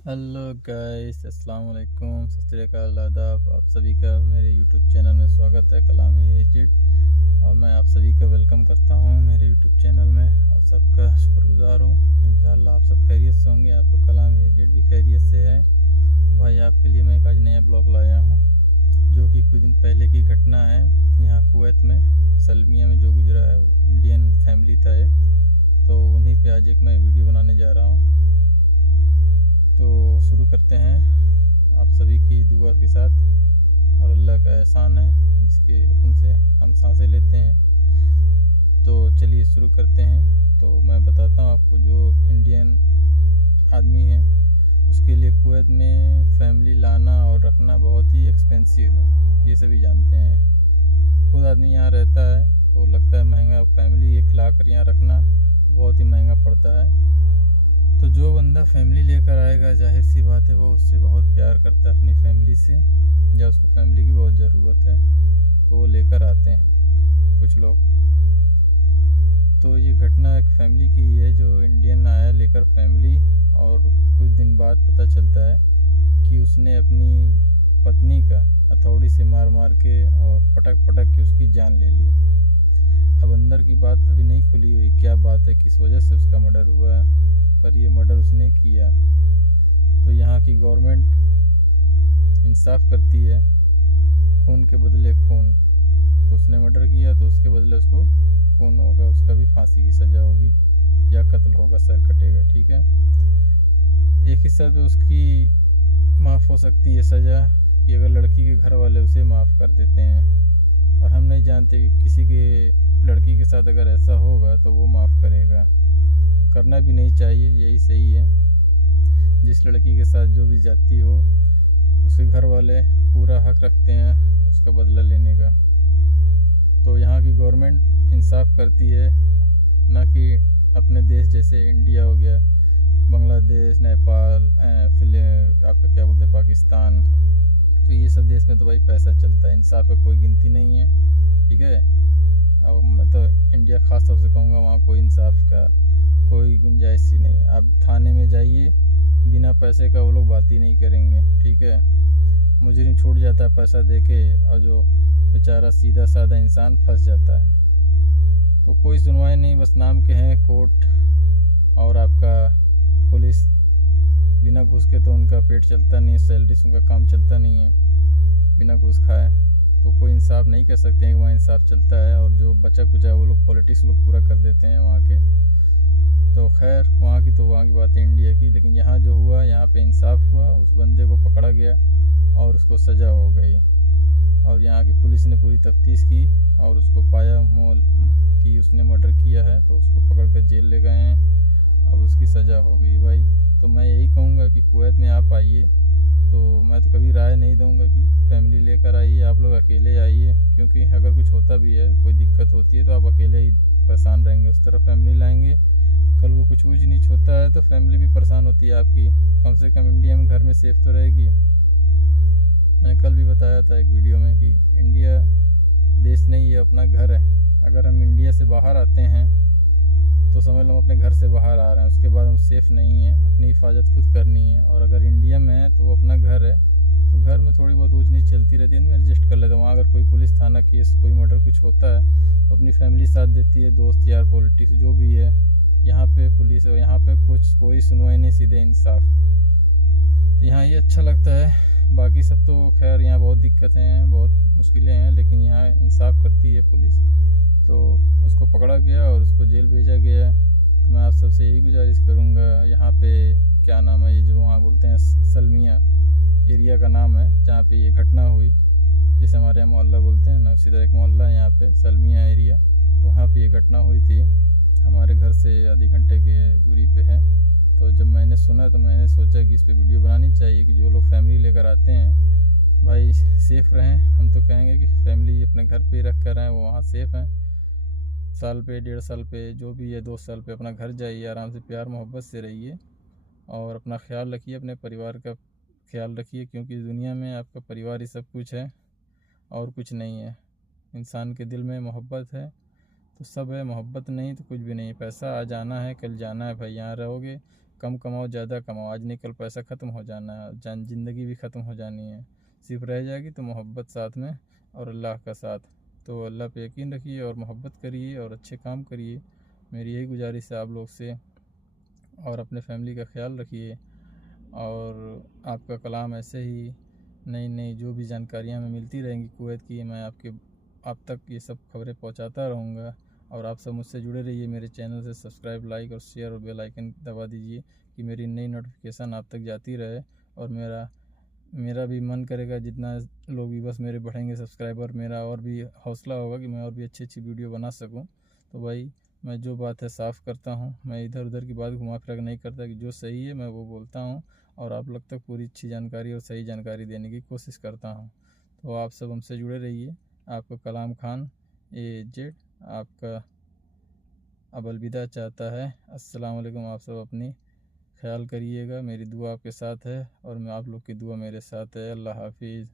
Hello guys, अस्सलाम वालेकुम, सत श्री अकाल, आदाब। आप सभी का मेरे यूट्यूब चैनल में स्वागत है। कलाम एजेड और मैं आप सभी का वेलकम करता हूं मेरे यूट्यूब चैनल में। आप सबका शुक्रगुजार हूं। इंशाल्लाह आप सब खैरियत से होंगे। आपको कलाम एजेड भी खैरियत से है। तो भाई आपके लिए मैं एक आज नया ब्लॉग लाया हूं, जो कि कुछ दिन पहले की घटना है। यहाँ कुवैत में सलमिया में जो गुजरा है, वो इंडियन फैमिली था एक, तो उन्हीं पे आज एक मैं वीडियो बनाने जा रहा हूँ। तो शुरू करते हैं आप सभी की दुआ के साथ। और अल्लाह का एहसान है जिसके हुक्म से हम सांसें लेते हैं। तो चलिए शुरू करते हैं। तो मैं बताता हूँ आपको, जो इंडियन आदमी है उसके लिए कुवैत में फैमिली लाना और रखना बहुत ही एक्सपेंसिव है, ये सभी जानते हैं। खुद आदमी यहाँ रहता है तो लगता है महंगा, फैमिली एक लाख यहाँ रखना बहुत ही महंगा पड़ता है। तो जो बंदा फैमिली लेकर आएगा, जाहिर सी बात है वो उससे बहुत प्यार करता है, अपनी फैमिली से, या उसको फैमिली की बहुत ज़रूरत है, तो वो लेकर आते हैं कुछ लोग। तो ये घटना एक फैमिली की है, जो इंडियन आया लेकर फैमिली, और कुछ दिन बाद पता चलता है कि उसने अपनी पत्नी का हथौड़ी से मार मार के और पटक पटक के उसकी जान ले ली। अब अंदर की बात अभी नहीं खुली हुई, क्या बात है, किस वजह से उसका मर्डर हुआ, पर ये मर्डर उसने किया। तो यहाँ की गवर्नमेंट इंसाफ करती है, खून के बदले खून। तो उसने मर्डर किया तो उसके बदले उसको खून होगा, उसका भी फांसी की सज़ा होगी या कत्ल होगा, सर कटेगा। ठीक है। एक हिस्सा तो उसकी माफ़ हो सकती है सज़ा, कि अगर लड़की के घर वाले उसे माफ़ कर देते हैं। और हम नहीं जानते कि किसी के लड़की के साथ अगर ऐसा होगा तो वो माफ़ करेगा, करना भी नहीं चाहिए, यही सही है। जिस लड़की के साथ जो भी जाती हो, उसके घर वाले पूरा हक रखते हैं उसका बदला लेने का। तो यहाँ की गवर्नमेंट इंसाफ करती है, ना कि अपने देश जैसे इंडिया हो गया, बांग्लादेश, नेपाल, आपका क्या बोलते हैं, पाकिस्तान। तो ये सब देश में तो भाई पैसा चलता है, इंसाफ का कोई गिनती नहीं है। ठीक है। अब मैं तो इंडिया ख़ास तौर से कहूँगा, वहाँ कोई इंसाफ का कोई गुंजाइश ही नहीं है। आप थाने में जाइए, बिना पैसे का वो लोग बात ही नहीं करेंगे। ठीक है। मुजरिम छूट जाता है पैसा दे के, और जो बेचारा सीधा साधा इंसान फंस जाता है। तो कोई सुनवाई नहीं, बस नाम के हैं कोर्ट और आपका पुलिस। बिना घूस के तो उनका पेट चलता नहीं है, सैलरी से उनका काम चलता नहीं है बिना घूस खाए। तो कोई इंसाफ नहीं कर सकते हैं कि वहाँ इंसाफ चलता है, और जो बचा कुचा है वो लोग पॉलिटिक्स लोग पूरा कर देते हैं वहाँ के। तो खैर वहाँ की बात है इंडिया की, लेकिन यहाँ जो हुआ, यहाँ पे इंसाफ हुआ, उस बंदे को पकड़ा गया और उसको सज़ा हो गई। और यहाँ की पुलिस ने पूरी तफ्तीश की और उसको पाया मोल कि उसने मर्डर किया है, तो उसको पकड़ कर जेल ले गए हैं। अब उसकी सज़ा हो गई भाई। तो मैं यही कहूँगा कि कुवैत में आप आइए, तो मैं तो कभी राय नहीं दूँगा कि फैमिली लेकर आइए, आप लोग अकेले आइए, क्योंकि अगर कुछ होता भी है, कोई दिक्कत होती है, तो आप अकेले ही परेशान रहेंगे। उस तरह फैमिली लाएंगे, कल को कुछ ऊँच नीच होता है तो फैमिली भी परेशान होती है आपकी। कम से कम इंडिया में घर में सेफ़ तो रहेगी। मैंने कल भी बताया था एक वीडियो में कि इंडिया देश नहीं है, अपना घर है। अगर हम इंडिया से बाहर आते हैं तो समझ लो हम अपने घर से बाहर आ रहे हैं, उसके बाद हम सेफ़ नहीं हैं, अपनी हिफाजत खुद करनी है। और अगर इंडिया में है तो वो अपना घर है, तो घर में थोड़ी बहुत ऊँच नीच चलती रहती है, एडजस्ट कर लेता हूँ। वहाँ अगर कोई पुलिस थाना केस, कोई मर्डर कुछ होता है तो अपनी फैमिली साथ देती है, दोस्त यार, पॉलिटिक्स जो भी है। यहाँ पे पुलिस और यहाँ पे कुछ कोई सुनवाई नहीं, सीधे इंसाफ। तो यहाँ ये अच्छा लगता है। बाकी सब तो खैर यहाँ बहुत दिक्कतें हैं, बहुत मुश्किलें हैं, लेकिन यहाँ इंसाफ करती है पुलिस। तो उसको पकड़ा गया और उसको जेल भेजा गया। तो मैं आप सबसे यही गुजारिश करूँगा, यहाँ पे क्या नाम है, ये जो वहाँ बोलते हैं सलमिया एरिया का नाम है जहाँ पे ये घटना हुई, जैसे हमारे यहाँ मोहल्ला बोलते हैं ना, उसी तरह एक मोहल्ला है यहाँ पे सलमिया एरिया। तो वहाँ पे ये घटना हुई थी, हमारे घर से आधे घंटे के दूरी पे है। तो जब मैंने सुना तो मैंने सोचा कि इस पर वीडियो बनानी चाहिए, कि जो लोग फैमिली लेकर आते हैं भाई सेफ़ रहें। हम तो कहेंगे कि फैमिली अपने घर पे ही रख कर आएँ, वो वहाँ सेफ़ हैं। साल पे, 1.5 साल पे, जो भी है 2 साल पे अपना घर जाइए, आराम से प्यार मोहब्बत से रहिए और अपना ख्याल रखिए, अपने परिवार का ख्याल रखिए, क्योंकि दुनिया में आपका परिवार ही सब कुछ है और कुछ नहीं है। इंसान के दिल में मोहब्बत है तो सब है, मोहब्बत नहीं तो कुछ भी नहीं। पैसा आज आना है, कल जाना है भाई। यहाँ रहोगे, कम कमाओ ज़्यादा कमाओ, आज नहीं कल पैसा ख़त्म हो जाना है, ज़िंदगी भी ख़त्म हो जानी है, सिर्फ रह जाएगी तो मोहब्बत साथ में और अल्लाह का साथ। तो अल्लाह पे यकीन रखिए और मोहब्बत करिए और अच्छे काम करिए, मेरी यही गुजारिश है आप लोग से। और अपने फैमिली का ख्याल रखिए और आपका कलाम ऐसे ही नई नई जो भी जानकारियाँ हमें मिलती रहेंगी कुवैत की, मैं आप तक ये सब खबरें पहुंचाता रहूँगा। और आप सब मुझसे जुड़े रहिए, मेरे चैनल से सब्सक्राइब, लाइक और शेयर और बेल आइकन दबा दीजिए कि मेरी नई नोटिफिकेशन आप तक जाती रहे। और मेरा भी मन करेगा जितना लोग भी बस मेरे बढ़ेंगे सब्सक्राइबर, मेरा और भी हौसला होगा कि मैं और भी अच्छी अच्छी वीडियो बना सकूं। तो भाई मैं जो बात है साफ़ करता हूं, मैं इधर उधर की बात घुमा फिरा नहीं करता, कि जो सही है मैं वो बोलता हूं और आप लोग तक पूरी अच्छी जानकारी और सही जानकारी देने की कोशिश करता हूं। तो आप सब हमसे जुड़े रहिए। आपका कलाम खान AZ आपका अब अलविदा चाहता है। अस्सलाम वालेकुम। आप सब अपनी ख्याल करिएगा, मेरी दुआ आपके साथ है और मैं आप लोग की दुआ मेरे साथ है। अल्लाह हाफिज़।